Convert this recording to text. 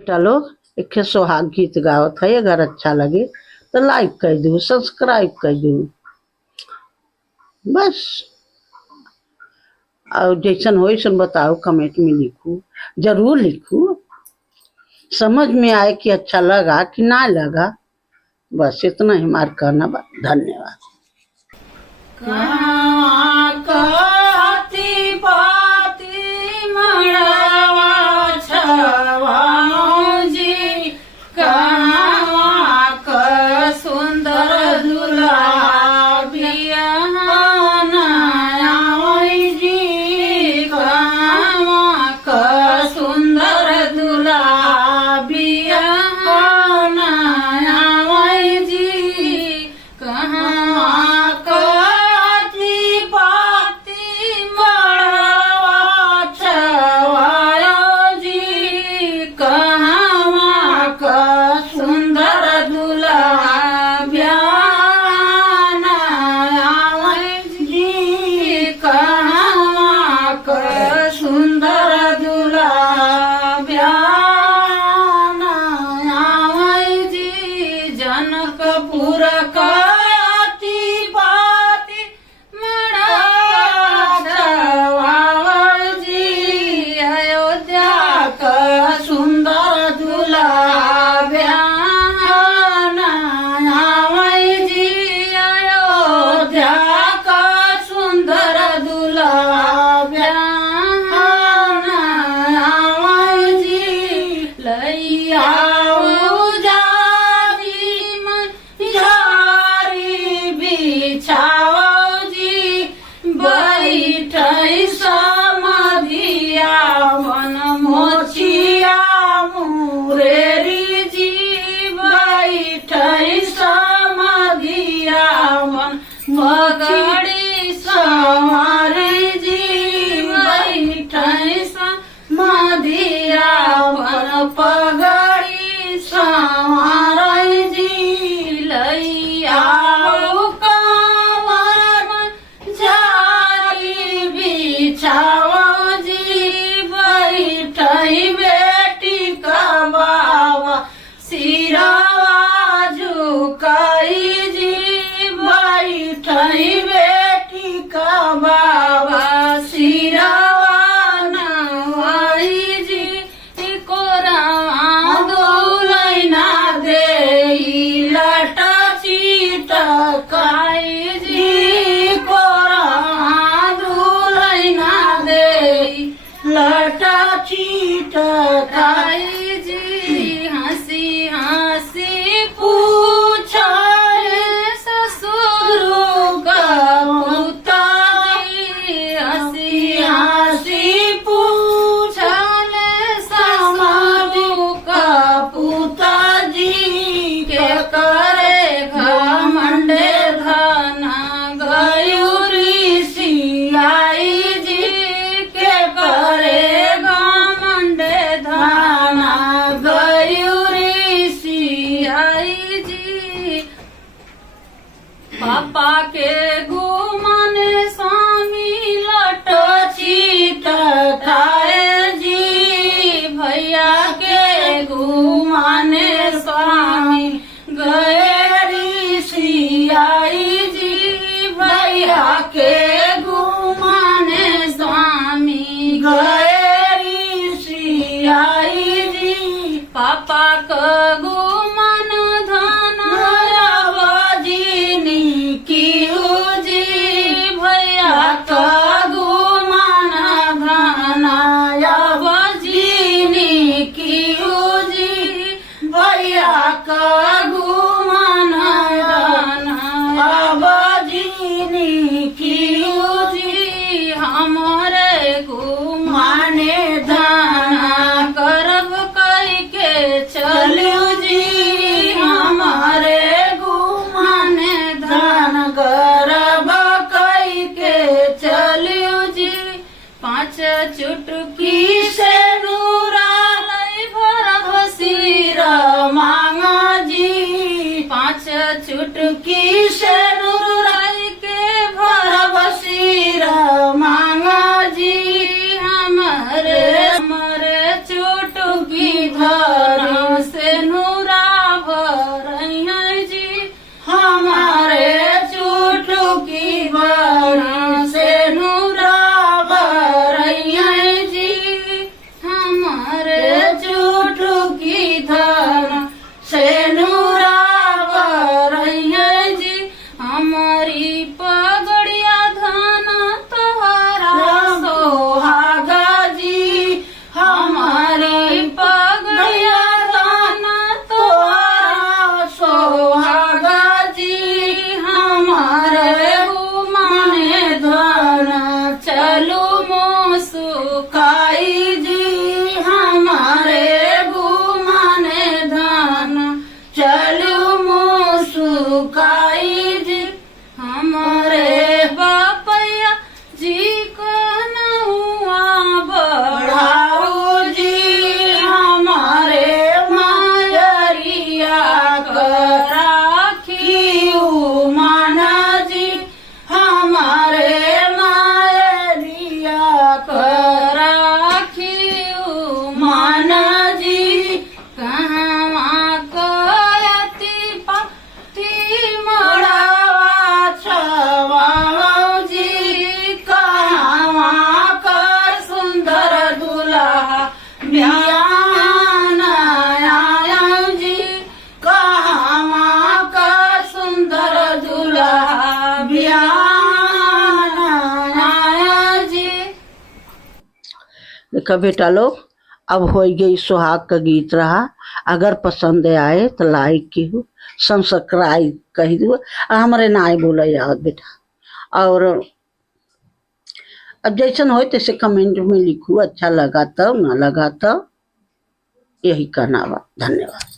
बेटा लोग एक सोहाग गीत गावत है, अगर अच्छा लगे तो लाइक कर दू, सब्सक्राइब कर दू बस। और जैसन हो वैसन बताओ, कमेंट में लिखू, जरूर लिखू, समझ में आए कि अच्छा लगा कि ना लगा। बस इतना ही हमारा कहना बा। धन्यवाद। मगड़ी सवारी जी बैठै मधिया बन पगड़ी सवारी जी लैया झारी बिछाओ जी बैठै बेटी का बाबा सिरावा झुकाई जी बैठै बेटी का बाबा सिरावा नवाई जी कोरा दोलै ना देई लटा चिटकाई जी कोरा दोलै ना देई लटा चिटकाई जी हंसी हंसी पूछा पापा के गुमान स्वामी लटो चिटकाए जी भैया के गुमान स्वामी गए सियाई जी भैया के गुमान स्वामी गए सियाई जी पापा का गुमान हमारे घुमाने दाना करब कई के चलियो जी हमारे घुमाने दान करब कई के चलियो जी 5 चुटकी से नूरा लई भरब सिर मांगा जी देखा बेटा लोग, अब हो गई सुहाग का गीत रहा। अगर पसंद आए तो लाइक की सब्सक्राइब कह दो, हमारे नाई बोला याद बेटा। और अब जैसन हो तैसे कमेंट में लिखू, अच्छा लगा तो ना लगा तो, यही कहना बा। धन्यवाद।